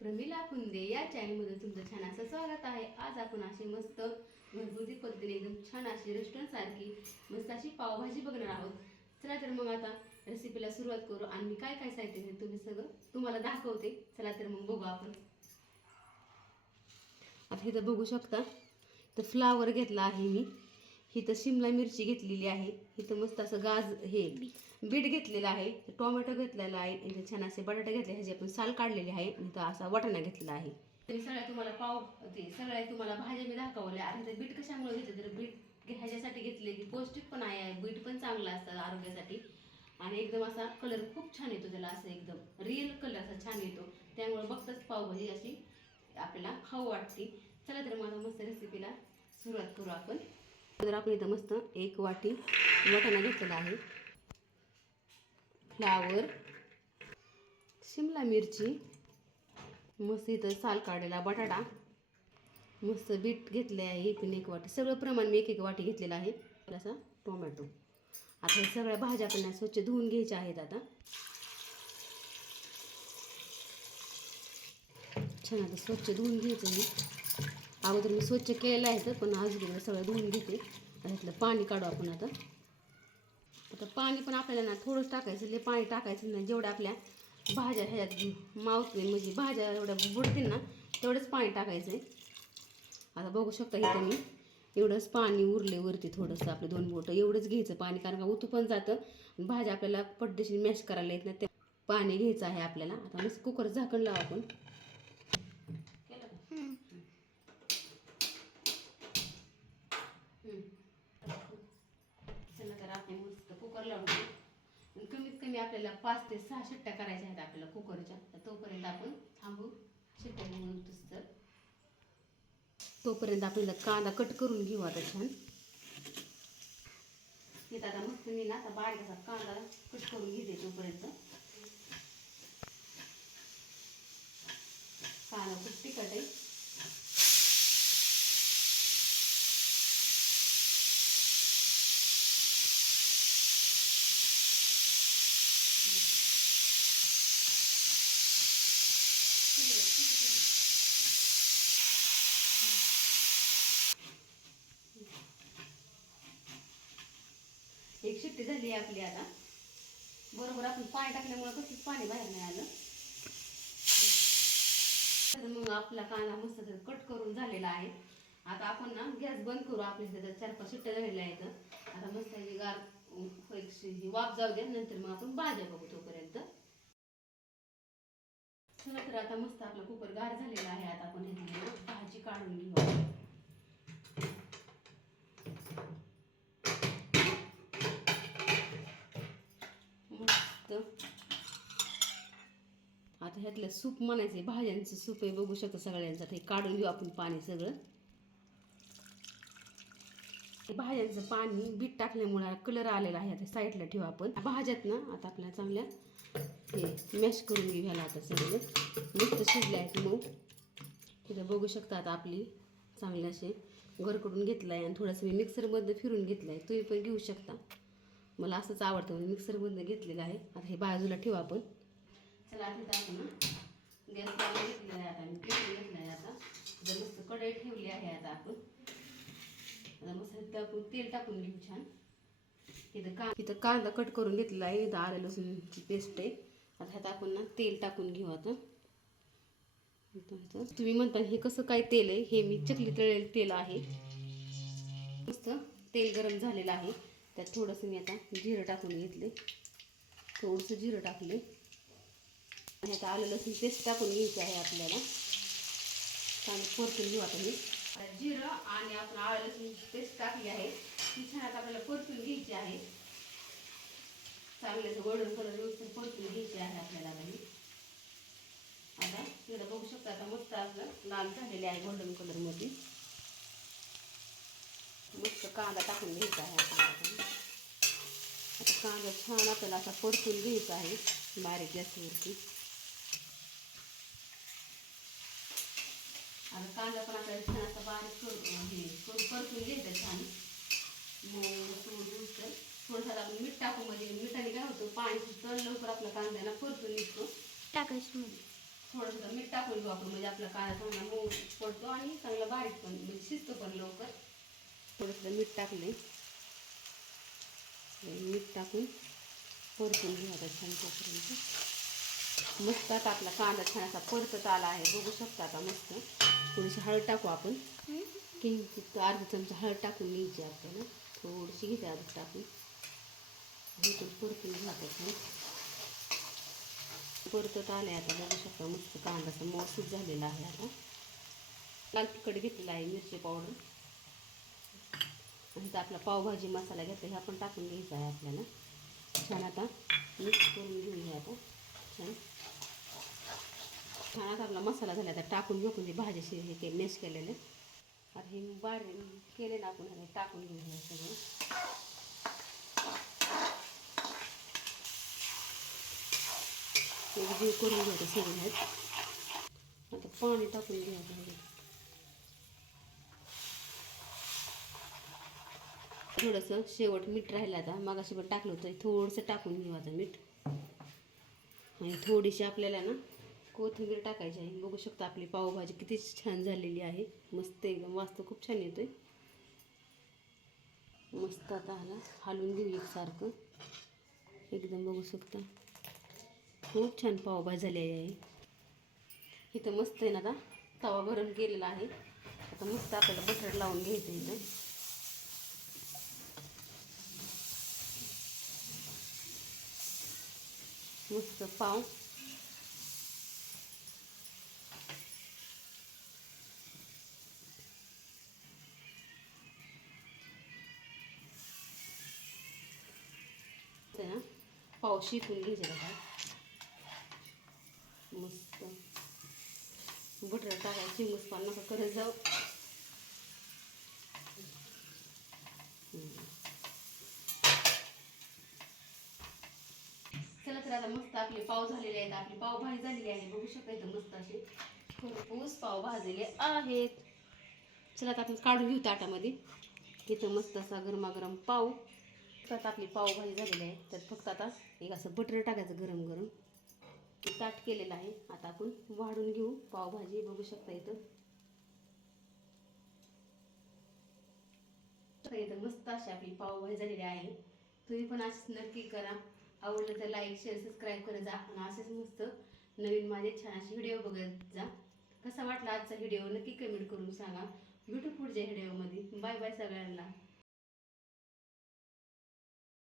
प्रमिला कुंदे या चॅनलमध्ये तुमचं छान असं स्वागत आहे. आज आपण अशी मस्त घरगुती पद्धतीने एकदम छान अशी रेस्टॉरंट सारखी मस्त अशी पावभाजी बघणार आहोत. चला तर मग आता रेसिपीला सुरुवात करू आणि मी काय काय साहित्य घेते तुम्ही सगळं तुम्हाला दाखवते. चला तर मग बघू आपण. आता इथं बघू शकता तर फ्लावर घेतला आहे मी. इथं शिमला मिरची घेतलेली आहे. इथं मस्त असं गाज हे बीट घेतलेलं आहे. टोमॅटो घेतलेला आहे. इथं छान असे बटाटे घेतले. ह्याची आपण साल काढलेली आहे. इथं असा वाटाणा घेतलेला आहे. तरी सगळ्या तुम्हाला पाव ते सगळ्या तुम्हाला भाज्या मी दाखवल्या. आता ते बीट कशामुळे घेतलं तर बीट ह्याच्यासाठी घेतले की पौष्टिक पण आहे. बीट पण चांगलं असतं आरोग्यासाठी. आणि एकदम असा कलर खूप छान येतो त्याला. असं एकदम रिअल कलर असा छान येतो. त्यामुळे बघताच पावभाजी अशी आपल्याला खाऊ वाटते. चला तर माझा मस्त रेसिपीला सुरुवात करू आपण. तर आपण इथं मस्त एक वाटी वाटाणा घेतलेला आहे. फ्लावर शिमला मिरची मस्त इथं साल काढलेला बटाटा मस्त बीट घेतले आहे इथून एक वाटी. सगळं प्रमाण मी एक एक वाटी घेतलेलं आहे. असा टोमॅटो. आता हे सगळ्या भाज्या पण स्वच्छ धुवून घ्यायच्या आहेत आता. छान आता स्वच्छ धुवून घ्यायचं मी अगोदर मी स्वच्छ केलेलं आहे तर पण अजून सगळं धुवून घेते. ह्यातलं पाणी काढू आपण आता. आता पाणी पण आपल्याला ना थोडंच टाकायचं लय पाणी टाकायचं नाही. जेवढ्या आपल्या भाज्या ह्याच्यात मावतील म्हणजे भाज्या एवढ्या बुडतील ना तेवढंच पाणी टाकायचं आहे आता बघू शकता इथं मी एवढंच पाणी उरले वरती थोडंसं आपलं दोन बोटं. एवढंच घ्यायचं पाणी कारण का उतू पण जातं. भाज्या आपल्याला पड्डेशी मॅश करायला येत नाही ते पाणी घ्यायचं आहे आपल्याला. आता मस्त कुकर झाकण लावा आपण. केलं मस्त कुकर लावून कमीत कमी आपल्याला पाच ते सहा शिट्ट्या करायच्या आहेत आपल्याला कुकरच्या तर तोपर्यंत आपण थांबू. शिट्ट्या घेऊन तर. तोपर्यंत आपल्याला कांदा कट करून घेऊ आता छान. इथं आता मस्त मी ना आता बारीक असा कांदा कट करून घेते तोपर्यंत कांदा खूप तिखट आहे झाली आपली आता. बरोबर आपण पाणी टाकल्यामुळे कसंच पाणी बाहेर नाही आलं. तर मग आपला कांदा मस्त कट करून झालेला आहे. आता आपण ना गॅस बंद करू आपल्या त्याच्यात चार पाच शिट्ट्या झालेल्या आहेत. आता मस्त ही गार वाफ जाऊ द्या नंतर मग आपण भाज्या बघू तोपर्यंत. चला तर आता मस्त आपला कुकर गार झालेला आहे. आता आपण ह्याची भाजी काढून घेऊ मस्त आता ह्यातलं सूप म्हणायचं आहे भाज्यांचं सूप आहे बघू शकता सगळ्यांचं काढून घेऊ आपण पाणी सगळं. भाज्यांचं पाणी बीट टाकल्यामुळे कलर आलेला आहे आता साईडला ठेवू आपण. भाज्यात ना आता आपल्या चांगल्या हे मॅश करून घेऊ ह्याला आता सगळं. मस्त शिजले आहेत मग तिथं बघू शकता आता आपली चांगले असे घरकडून घेतलं आहे आणि थोडंसं मी मिक्सरमधनं फिरून घेतलं आहे. तुम्ही पण घेऊ शकता. मला असंच आवडतं म्हणून मिक्सरमधनं घेतलेलं आहे. आता हे बाजूला ठेवू आपण. चला आता इथं गॅस लावून घेतलेला आहे आता. मी पेटून घेतलं आहे आता. जर मस्त कढई ठेवली आहे आता आपण. आता मस्त आपण तेल टाकून घेऊ छान. इथं का इथं कांदा कट करून घेतलेला आहे. इथं आलं लसूणची पेस्ट आहे. आता ह्यात आपण ना तेल टाकून घेऊ आता. तुम्ही म्हणता हे कसं काय तेल आहे? हे मी चकली तळलेलं तेल आहे. मस्त तेल गरम झालेलं आहे. त्यात थोडंसं मी आता जिरं टाकून घेतले थोडंसं जिरं टाकले आणि आता आलं लसूण पेस्ट टाकून घ्यायचं आहे आपल्याला. चांगलं परतून घेऊ आता मी. आता जिरं आणि आपण आलं लसूण पेस्ट टाकली आहे. ती छान आता आपल्याला परतून घ्यायची आहे. चांगल्याचं गोल्डन कलर व्यवस्थित परतून घ्यायची आहे आपल्याला आता आता तिकडे बघू शकता आता मस्त आपलं लाल झालेले आहे गोल्डन कलरमध्ये मस्त कांदा टाकून घ्यायचा आहे आपल्याला आता कांदा छान आपल्याला असा परतून घ्यायचा आहे. बारीक गॅसवरती. आता कांदा पण आपल्याला छान असा बारीक करून हे करून परतून घ्यायचा छान. मग थोडं थोडंसं आपण मीठ टाकू म्हणजे मिठाने काय होतं पाणी सुटतं लवकर आपला कांद्याला परतून निघतो. टाकायचं मध्ये थोडंसं मीठ टाकून घेऊ आपण म्हणजे आपला काळा चांगला मऊ पडतो आणि चांगला बारीक पण म्हणजे शिजतो पण लवकर. थोडंसं मीठ टाकले मीठ टाकून परतून घेऊ आता छान त्यापर्यंत मस्त आता आपला कांदा छान असा परतत आला आहे बघू शकता आता मस्त. थोडीशी हळद टाकू आपण. किंचित अर्धा चमचा हळद टाकून घ्यायची आपल्याला थोडीशी घेते अर्ध टाकून. परतून घ्यायचं छान परतत आले आता बघू शकता मस्त कांदाचा मौसूद झालेला आहे आता. लाल तिखट घेतलेला आहे मिरची पावडर. आणि आपला पावभाजी मसाला घेतला हे आपण टाकून घ्यायचा आहे आपल्याला. छान आता मिक्स करून घेऊया आता. छान. छान आता आपला मसाला झाला आता टाकून घेऊ म्हणजे भाजीशी हे ते मेश केलेले. आता हे बारी केले ना आपण हे टाकून घेऊ सगळं. एक जीव करून घ्यायचं सगळं आता पाणी टाकून घ्यायचं ह्याच्यात. थोडंसं शेवट मीठ राहिलं आता मागाशी पण टाकलं होतं थोडंसं टाकून घेऊ आता मीठ. आणि थोडीशी आपल्याला ना कोथिंबीर टाकायची आहे बघू शकता आपली पावभाजी किती छान झालेली आहे. मस्त एकदम वास्तव खूप छान येतोय. मस्त आता ह्याला हलवून घेऊ एकसारखं. एकदम बघू शकता. खूप छान पावभाजी झालेली आहे. इथं मस्त आहे ना आता तवा गरम केलेला आहे. आता मस्त आपल्याला बटर लावून घ्यायचं इथं. मस्त पाव. पाव शिकून जरा मस्त. बटर टाकायची मस्त पान नका करत जाऊ. चला तर आता मस्त आपले पाव झालेले आहेत. आपली पावभाजी झालेली आहे. बघू शकता इथं मस्त असे खरपूस पाव भाजलेले आहेत. चला आता आपण काढून घेऊ ताटामध्ये. इथं मस्त असा गरमागरम पाव. तर आपली पावभाजी झालेली आहे. तर फक्त आता एक असं बटर टाकायचं गरम गरम. ताट केलेलं आहे. आता आपण वाढून घेऊ पावभाजी. बघू शकता इथं. इथं मस्त अशी आपली पावभाजी झालेली आहे. तुम्ही पण अशीच नक्की करा. आवडलं तर लाईक शेअर सबस्क्राईब करत जा. आणि असेच मस्त नवीन माझे छान असे व्हिडिओ बघत जा. कसा वाटला आजचा व्हिडिओ नक्की कमेंट करून सांगा. भेटू पुढच्या व्हिडिओमध्ये बाय बाय सगळ्यांना.